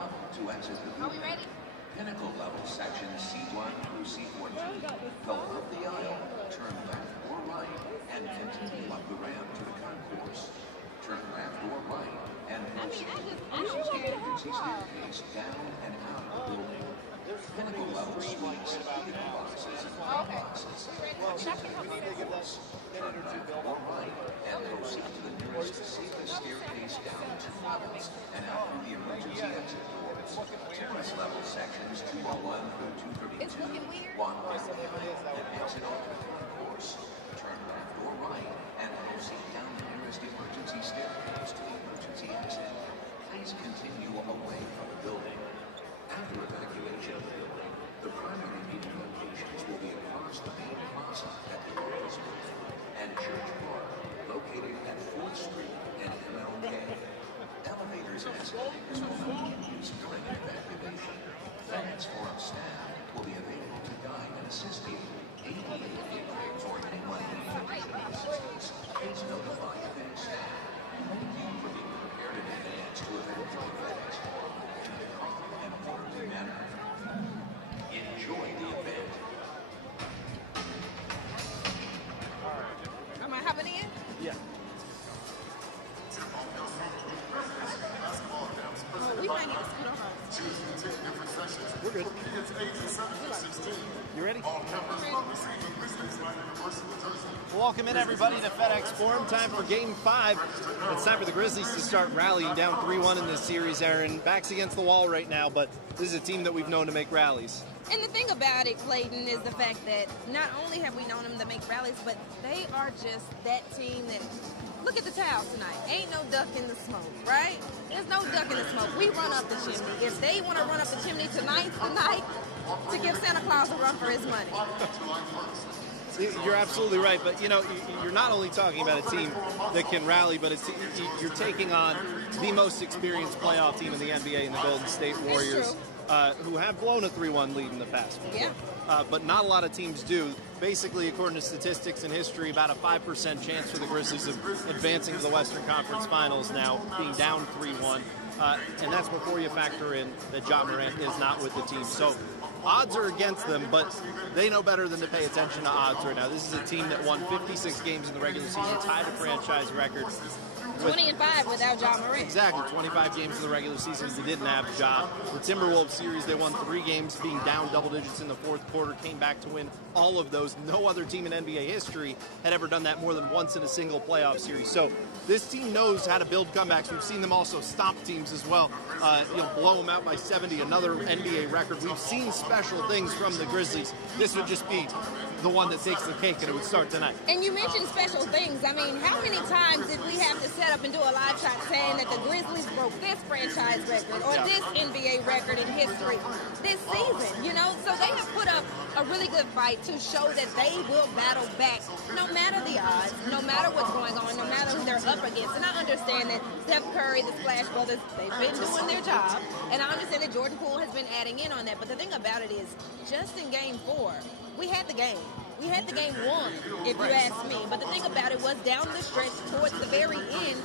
To exit the Are we ready? pinnacle level sections C1 through C14. Go up the aisle, turn left or right, and continue up the ramp to the concourse. Turn left or right, and proceed to the emergency staircase down and out of the building. Pinnacle level suites, vehicle boxes, and boxes. Exit the concourse. Turn left or right, and proceed to the nearest safest staircase down 2 levels and out through the emergency exit doors. Terrace level sections 201 through 232. Walk down the aisle and exit onto the concourse. Turn left or right, and proceed down the nearest emergency staircase to the emergency exit. Please continue away from the building. After evacuation of the building, the primary meeting locations will be across the main plaza at the office building and Church Park, located at 4th Street and MLK. Elevators and escalators will not be used during an evacuation. FedEx Forum staff will be available to guide and assist you. ADA patrons or anyone needing additional assistance, please notify FedEx staff. Thank you for being prepared in advance to evacuate FedEx Forum in a calm and orderly manner. Enjoy the event. Am I hopping in? Yeah. Oh, we might need to scoot over. We're good. You ready? Welcome in, everybody, to FedEx Forum. Time for Game 5. It's time for the Grizzlies to start rallying, down 3-1 in this series, Erin. Back's against the wall right now, but this is a team that we've known to make rallies. And the thing about it, Clayton, is the fact that not only have we known them to make rallies, but they are just that team that, look at the towels tonight. Ain't no duck in the smoke, right? There's no duck in the smoke. We run up the chimney. If they want to run up the chimney, tonight's the night to give Santa Claus a run for his money. You're absolutely right, but you know, you're not only talking about a team that can rally, but you're taking on the most experienced playoff team in the NBA in the Golden State Warriors, who have blown a 3-1 lead in the past before. Yeah. But not a lot of teams do. Basically, according to statistics and history, about a 5% chance for the Grizzlies of advancing to the Western Conference Finals now, being down 3-1. And that's before you factor in that Ja Morant is not with the team. So odds are against them, but they know better than to pay attention to odds right now. This is a team that won 56 games in the regular season, tied a franchise record. 20-5 without Ja Morant. Exactly, 25 games in the regular season they didn't have Ja. The Timberwolves series, they won 3 games, being down double digits in the fourth quarter, came back to win all of those. No other team in NBA history had ever done that more than once in a single playoff series. So this team knows how to build comebacks. We've seen them also stomp teams as well, blow them out by 70, another NBA record. We've seen special things from the Grizzlies. This would just be the one that takes the cake, and it would start tonight. And you mentioned special things. I mean, how many times did we have to set up and do a live shot saying that the Grizzlies broke this franchise record or this NBA record in history this season, you know? So they have put up a really good fight to show that they will battle back no matter the odds, no matter what's going on, no matter who they're up against. And I understand that Steph Curry, the Splash Brothers, they've been doing their job. And I understand that Jordan Poole has been adding in on that. But the thing about it is, just in Game 4, we had the game. We had the game won, if you ask me. But the thing about it was, down the stretch towards the very end,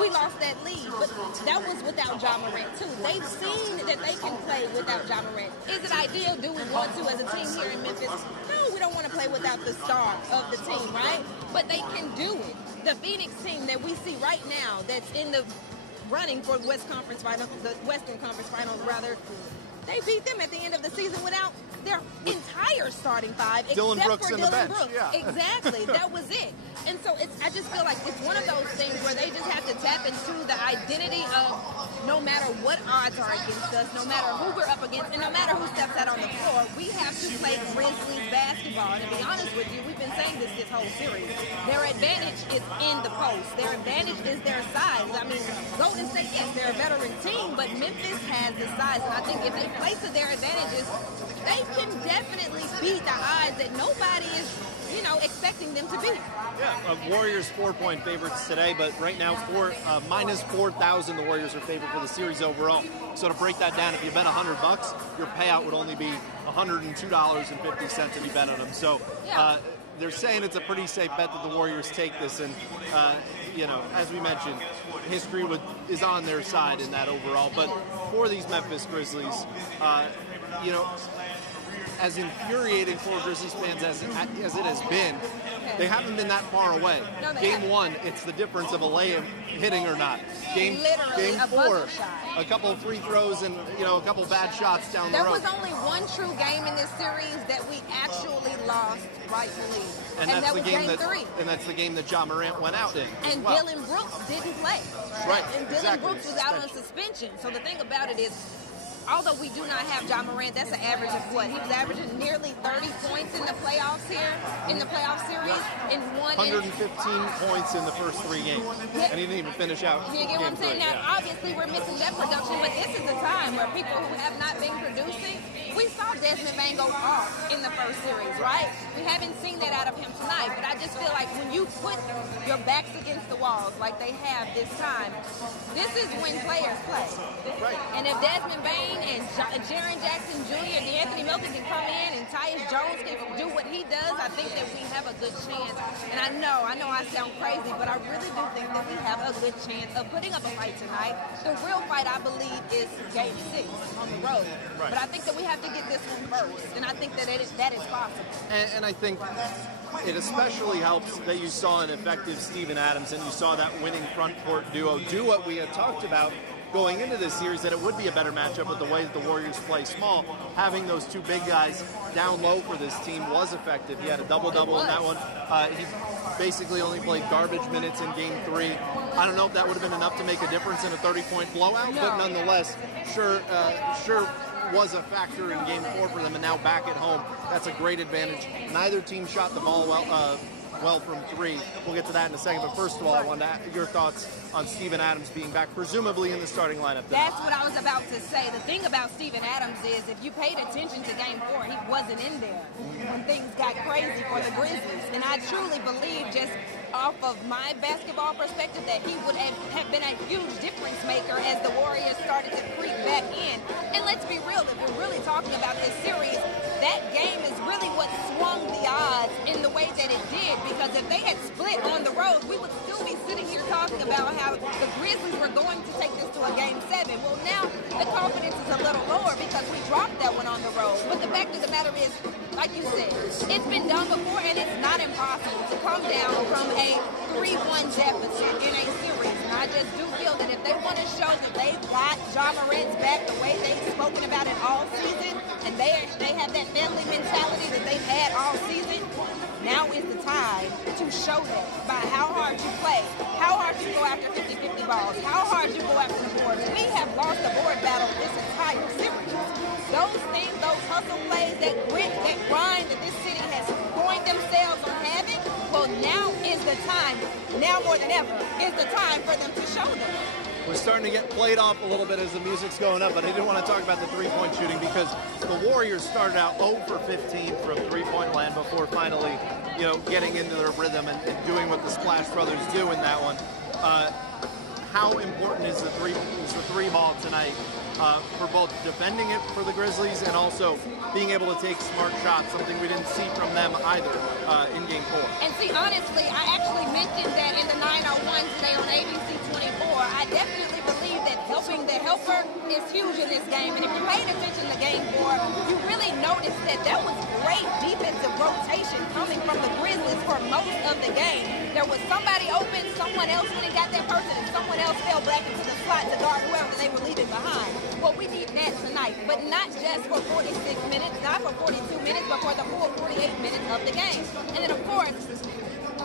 we lost that lead. But that was without Ja Morant, too. They've seen that they can play without Ja Morant. Is it ideal? Do we want to as a team here in Memphis? No, we don't want to play without the star of the team, right? But they can do it. The Phoenix team that we see right now that's in the running for the Western Conference Finals, they beat them at the end of the season without their entire starting five, Dylan except Brooks for and the Dylan bench. Brooks. Yeah. Exactly, that was it. And so I just feel like it's one of those things where they just have to tap into the identity of no matter what odds are against us, no matter who we're up against, and no matter who steps out on the floor, we have to play Grizzlies basketball. And to be honest with you, we've been saying this whole series. Their advantage is in the post. Their advantage is their size. I mean, Golden State, yes, they're a veteran team, but Memphis has the size. And I think if they play to their advantages, they can definitely beat the odds that nobody is, expecting them to beat. Yeah, Warriors 4-point favorites today, but right now minus 4,000 the Warriors are favored for the series overall. So to break that down, if you bet $100, your payout would only be $102.50 if you bet on them. So they're saying it's a pretty safe bet that the Warriors take this, and as we mentioned, history is on their side in that overall. But for these Memphis Grizzlies, as infuriating for Grizzlies fans as it has been, they haven't been that far away. No, they Game haven't. 1, it's the difference of a lay-in hitting or not. Game Literally a 4, buzzer shot. a couple of free throws and a couple bad shots down the road. There was only one true game in this series that we actually lost rightfully, and that was game 3. And that's the game that Ja Morant went out in. And as well. Dylan Brooks didn't play. Right, And Dylan exactly. Brooks was out on suspension. So the thing about it is, although we do not have Ja Morant, that's an average of what? He was averaging nearly 30 points in the playoffs here, in the playoff series, in 115 points in the first 3 games. Yeah. And he didn't even finish out. You get what I'm saying? game 3, Now, obviously, we're missing that production, but this is the time where people who have not been producing, we saw Desmond Bain go off in the first series, right? We haven't seen that out of him tonight, but I just feel like when you put your backs against the walls like they have this time, this is when players play. Right. And if Desmond Bain and Jaren Jackson Jr., DeAnthony Melton can come in and Tyus Jones can do what he does, I think that we have a good chance. And I know I sound crazy, but I really do think that we have a good chance of putting up a fight tonight. The real fight, I believe, is Game 6 on the road. Right. But I think that we have to get this one first, and I think that that is possible. And I think it especially helps that you saw an effective Steven Adams and you saw that winning front court duo do what we had talked about going into this series, that it would be a better matchup with the way that the Warriors play small. Having those 2 big guys down low for this team was effective. He had a double-double in that one. He basically only played garbage minutes in Game 3. I don't know if that would have been enough to make a difference in a 30-point blowout, but nonetheless, sure was a factor in Game 4 for them, and now back at home, that's a great advantage. Neither team shot the ball well from 3. We'll get to that in a second, but first of all, I wanted your thoughts on Steven Adams being back, presumably in the starting lineup. That's what I was about to say. The thing about Steven Adams is, if you paid attention to Game 4, he wasn't in there when things got crazy for the Grizzlies. And I truly believe, just off of my basketball perspective, that he would have been a huge difference maker as the Warriors started to creep back in. And let's be real, if we're really talking about this series, that game is really what swung the odds in the way that it did, because if they had split on the road, we would still be sitting here talking about how the Grizzlies were going to take this to a Game 7. Well, now the confidence is a little lower because we dropped that one on the road. But the fact of the matter is, like you said, it's been done before, and it's not impossible to come down from a 3-1 deficit in a series. And I just do feel that if they want to show that they've got Ja Morant's back the way they've spoken about it all season, and they have that family mentality that they've had all season, now is the time to show that by how hard you play, how hard you go after 50-50 balls, how hard you go after the boards. We have lost the board battle this entire series. Those things, those hustle plays, that grit, that grind that this city has coined themselves on having, well, now is the time, now more than ever, is the time for them to show them. We're starting to get played off a little bit as the music's going up, but I didn't want to talk about the 3-point shooting because the Warriors started out 0 for 15 from 3-point land before finally, getting into their rhythm and doing what the Splash Brothers do in that one. How important is the three ball tonight for both defending it for the Grizzlies and also being able to take smart shots, something we didn't see from them either in Game 4? And see, honestly, I actually mentioned that in the 901 today on ABC 24. I definitely believe that helping the helper is huge in this game. And if you paid attention to Game 4, you really noticed that there was great defensive rotation coming from the Grizzlies for most of the game. There was somebody open, someone else went and got that person, and someone else fell back into the slot to guard whoever they were leaving behind. Well, we need that tonight, but not just for 46 minutes, not for 42 minutes, but for the full 48 minutes of the game. And then, of course,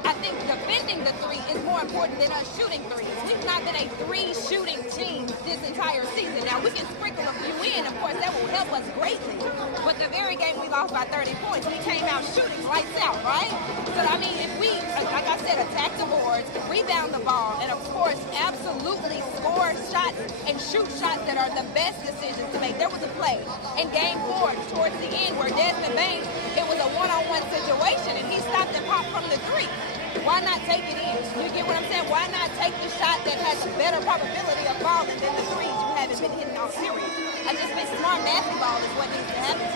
I think defending the 3 is more important than us shooting 3s. We've not been a 3-shooting team this entire season. Now, we can sprinkle a few in. Of course, that will help us greatly. But the very game we lost by 30 points, we came out shooting lights out, right? So, I mean, if we, like I said, attack the boards, rebound the ball, and, of course, absolutely score shots and shoot shots that are the best decisions to make. There was a play in Game 4 towards the end where Desmond Bain, it was a one-on-one situation, and he stopped and popped from the 3. Why not take it in? You get what I'm saying? Why not take the shot that has a better probability of falling than the 3s you haven't been hitting all series? I just think smart basketball is what needs to happen.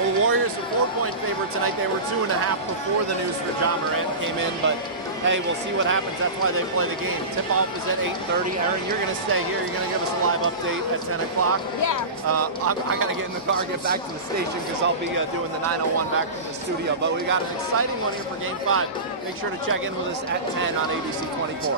Well, the Warriors are 4-point favorite tonight. They were 2.5 before the news for Ja Morant came in, but hey, we'll see what happens. That's why they play the game. Tip-off is at 8:30. Erin, you're going to stay here. You're going to give us a live update at 10 o'clock. Yeah. I got to get in the car, get back to the station because I'll be doing the 901 back from the studio. But we got an exciting one here for Game 5. Make sure to check in with us at 10 on ABC 24.